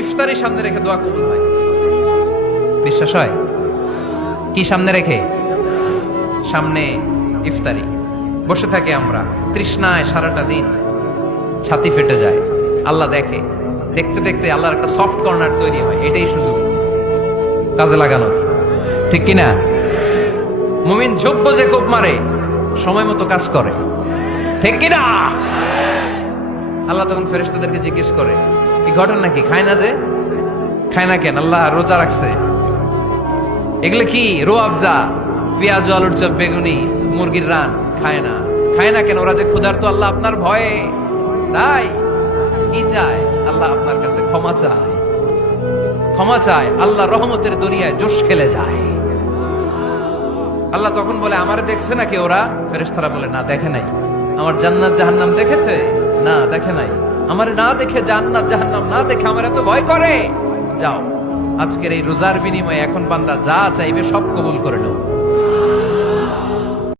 ইফতারি সামনে রেখে দোয়া কবুল হয়। বিশ্বাস হয়? কি সামনে রেখে? সামনে ইফতারি। বসে থাকি আমরা তৃষ্ণায় সারাটা দিন, ছাতি ফেটে যায়। আল্লাহ দেখে, দেখতে দেখতে আল্লাহর একটা সফট কর্নার তৈরি হয়। এটাই সুযোগ কাজে লাগানোর, ঠিক কিনা? মুমিন ঝোপ যে কোপ মারে, সময় মতো কাজ করে, ঠিক কিনা? আল্লাহ তখন ফেরেশতাদেরকে জিজ্ঞেস করে, কি ঘটনা কি? খায় না যে? খায় না কেন? আল্লাহ রোজা রাখছে। এগুলো কি? রো আফজা, পেঁয়াজ, আলুর চপ, বেগুনি, মুরগির রান। খায় না। খায় না কেন? ওরা যে ক্ষুধার্ত, আল্লাহ আপনার ভয়ে। তাই কি চায়? আল্লাহ আপনার কাছে ক্ষমা চায়। ক্ষমা চায়, আল্লাহ রহমতের দরিয়ায় জোশ খেলে যায়। আল্লাহ তখন বলে, আমারে দেখছে নাকি ওরা? ফেরেশতারা বলে, না দেখে নাই। আমার জান্নাত জাহান্নাম দেখেছে? না দেখে নাই। আমারে না দেখে, জান্নাত জাহান্নাম না দেখে আমার এত ভয় করে। যাও, আজকের এই রোজার বিনিময়ে এখন বান্দা যা চাইবে সব কবুল করে নাও।